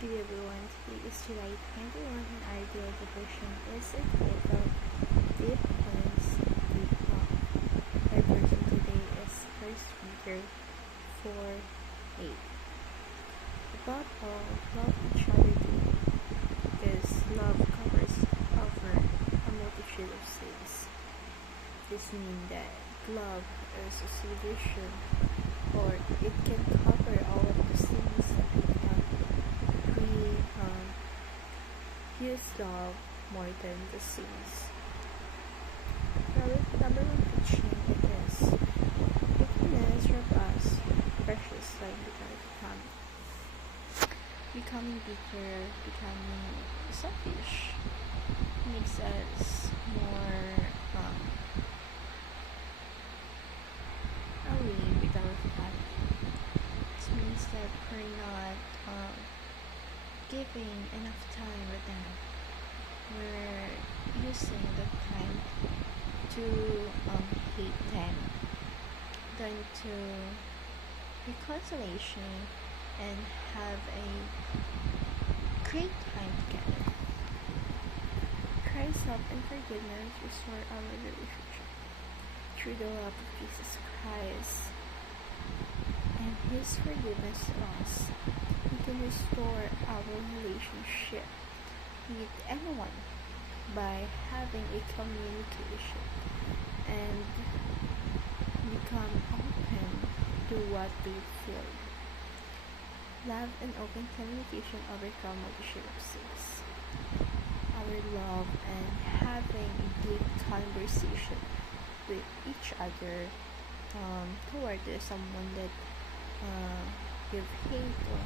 Good everyone, today is July 21 and our daily devotion is entitled Deep Wounds, Deep Love. Our version today is 1 Peter 4:8. Above all, love each other deeply, because love covers over a multitude of sins. This means that love is a solution, or it can cover all of the sins that we have. We use love more than the sins. Number one teaching is bitterness rob us precious time becoming bitter, becoming selfish, makes us more away with our family. It means that we're not giving enough time with them. We're using the time to hate them than to reconciliation and have a great time together. Christ's love and forgiveness restore our relationship through the love of Jesus Christ and His forgiveness to us. We can restore our relationship with anyone by having a communication and become open to what they feel. Love and open communication overcome multitude of sins. Our love and having a deep conversation with each other toward someone that you've hate or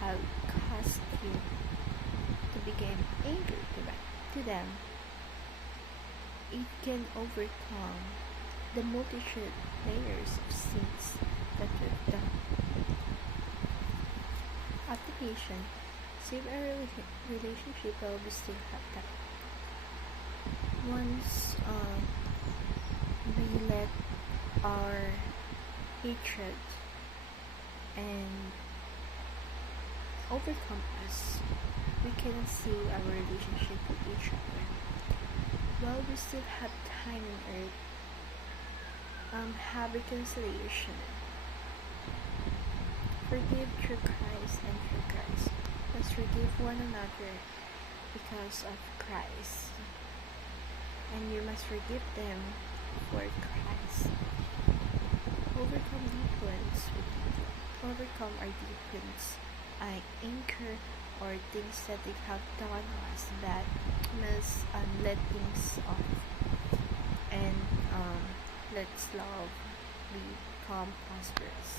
have caused you to become angry to them, it can overcome the multitude layers of sins that we've done. Application: save our relationship while we still have time. Once we let our hatred and overcome us, we can save our relationship with each other. While we still have time on earth, have reconciliation. Forgive through Christ and through Christ. Let's forgive one another because of Christ. And you must forgive them for Christ. Overcome deep wounds with deep love. Overcome our deep wounds. Anchor or things that they have done us that must let things off. And let's love become prosperous.